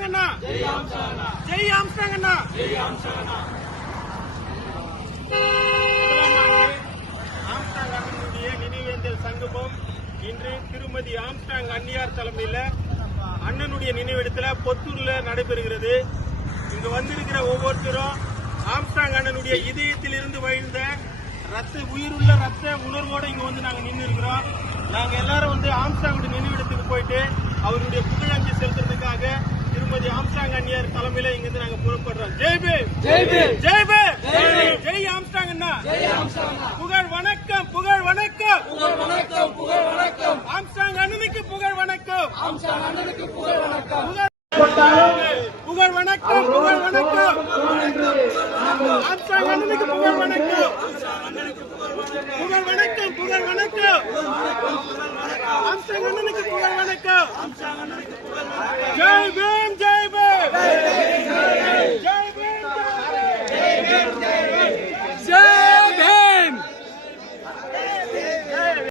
Armstrong அண்ணா, Jai Armstrong அண்ணா. Armstrong அண்ணனுடைய நினைவேந்தல் சங்கமம் இன்று திருமதி ஆம்ஸ்ட்ராங் அன்னியார் தலைமையில் அண்ணனுடைய நினைவிடத்துல பொத்தூர்ல நடைபெறுகிறது. இங்க வந்திருக்கிற ஒவ்வொருத்தரும் ஆம்ஸ்ட்ராங் அண்ணனுடைய இதயத்தில் இருந்து வழிந்த உயிருள்ள ரத்த உணர்வோட இங்க வந்து நாங்க நின்று இருக்கிறோம். நாங்க எல்லாரும் வந்து ஆம்ஸ்ட்ராங்குடைய நினைவிடத்துக்கு போயிட்டு அவருடைய புகழஞ்சலி செலுத்துறதுக்காக திருமதி ஆம்ஸ்ட்ராங் அன்னியார் தலைமையில இங்க இருந்து நாங்க புறப்படுறோம். ஜெய் பீம், ஜெய் பீம், ஜெய் பீம், ஜெய் ஆம்ஸ்ட்ராங் அண்ணா, புகழ் வணக்கம், புகழ் வணக்கம், புகழ் வணக்கம், புகழ் வணக்கம். ஆம்ஸ்ட்ராங் அண்ணனுக்கு புகழ் வணக்கம், ஆம்ஸ்ட்ராங் அண்ணனுக்கு புகழ் வணக்கம், புகழ் வணக்கம், புகழ் வணக்கம். ஆம்ஸ்ட்ராங் அண்ணனுக்கு புகழ் வணக்கம், புகழ் வணக்கம், புகழ் வணக்கம். ஆம்ஸ்ட்ராங் அண்ணனுக்கு புகழ் வணக்கம். ஜெய் பீம்.